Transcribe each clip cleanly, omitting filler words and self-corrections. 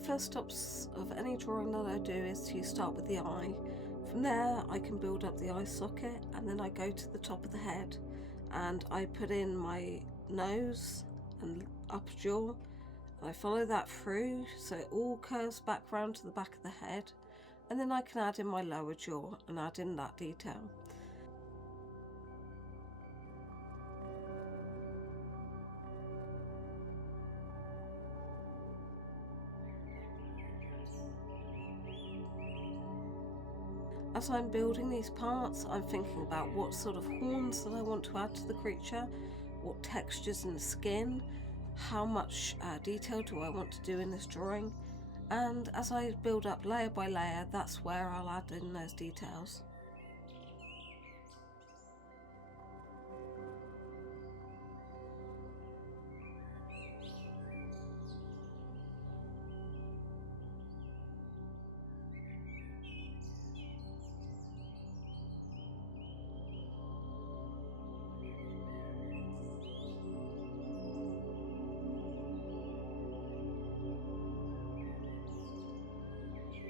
first steps of any drawing that I do is to start with the eye. From there I can build up the eye socket, and then I go to the top of the head and I put in my nose and upper jaw, and I follow that through so it all curves back round to the back of the head, and then I can add in my lower jaw and add in that detail. As I'm building these parts, I'm thinking about what sort of horns that I want to add to the creature, what textures in the skin, how much detail do I want to do in this drawing, and as I build up layer by layer, that's where I'll add in those details.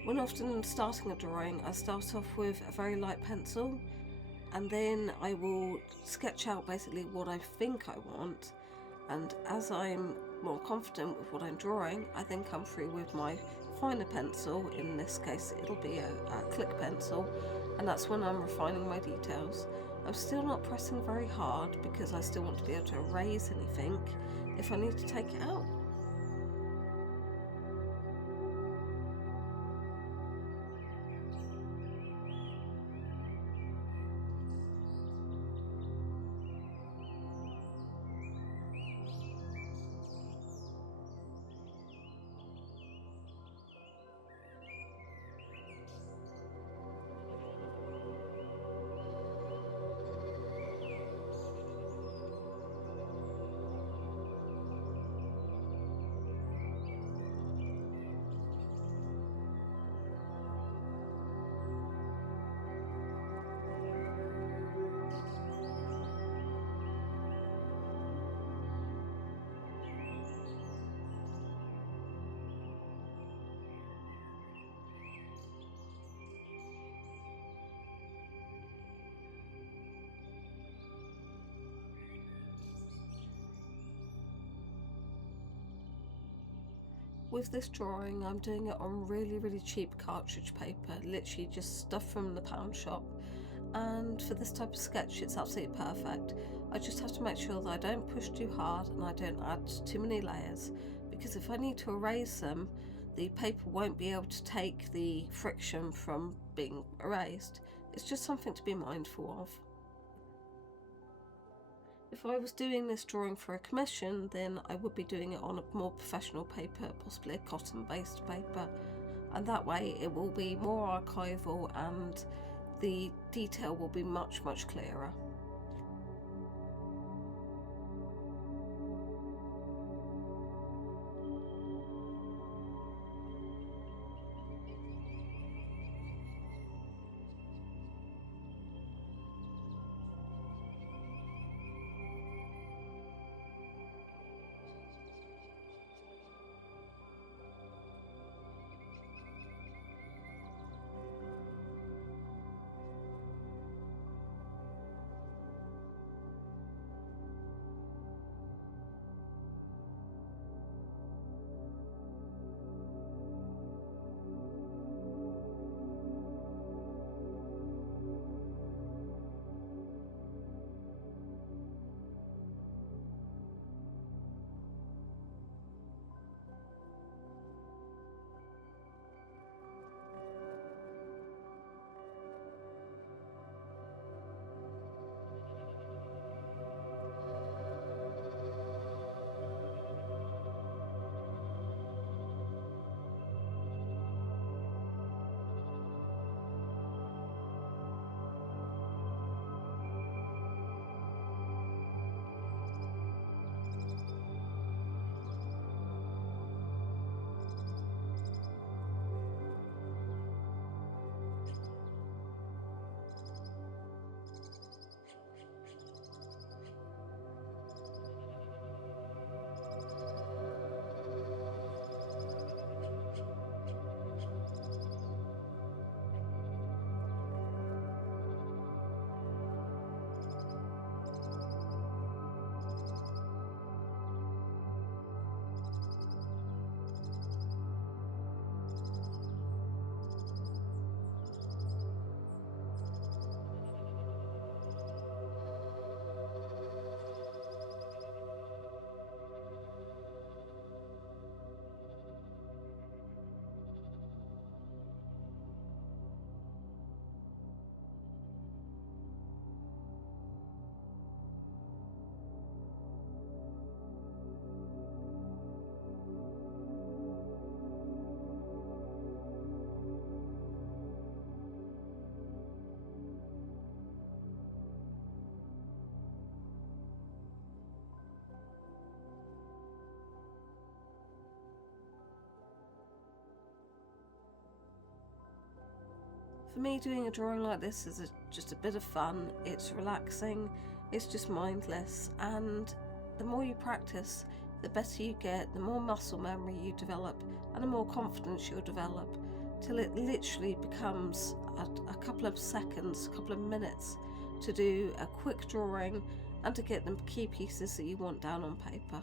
When often starting a drawing, I start off with a very light pencil, and then I will sketch out basically what I think I want, and as I'm more confident with what I'm drawing, I then come through with my finer pencil. In this case it'll be a click pencil, and that's when I'm refining my details. I'm still not pressing very hard because I still want to be able to erase anything if I need to take it out. With this drawing, I'm doing it on really cheap cartridge paper, literally just stuff from the pound shop, and for this type of sketch it's absolutely perfect. I just have to make sure that I don't push too hard and I don't add too many layers, because if I need to erase them, the paper won't be able to take the friction from being erased. It's just something to be mindful of. If I was doing this drawing for a commission, then I would be doing it on a more professional paper, possibly a cotton-based paper, and that way it will be more archival and the detail will be much clearer. For me, doing a drawing like this is just a bit of fun. It's relaxing, it's just mindless, and the more you practice, the better you get, the more muscle memory you develop, and the more confidence you'll develop, till it literally becomes a couple of seconds, a couple of minutes to do a quick drawing and to get the key pieces that you want down on paper.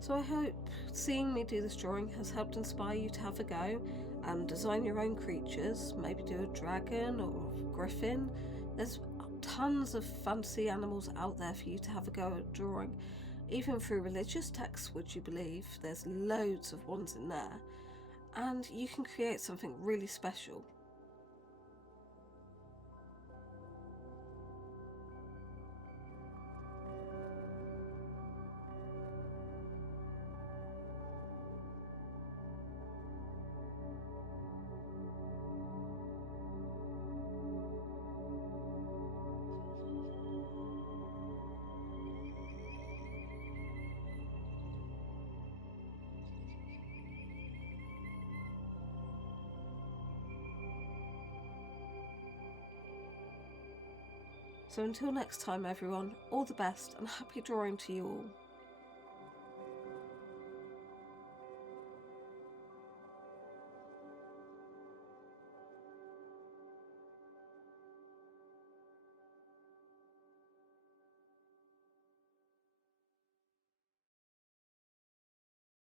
So I hope seeing me do this drawing has helped inspire you to have a go and design your own creatures, maybe do a dragon or a griffin. There's tons of fantasy animals out there for you to have a go at drawing. Even through religious texts, would you believe, there's loads of ones in there. And you can create something really special. So until next time everyone, all the best and happy drawing to you all.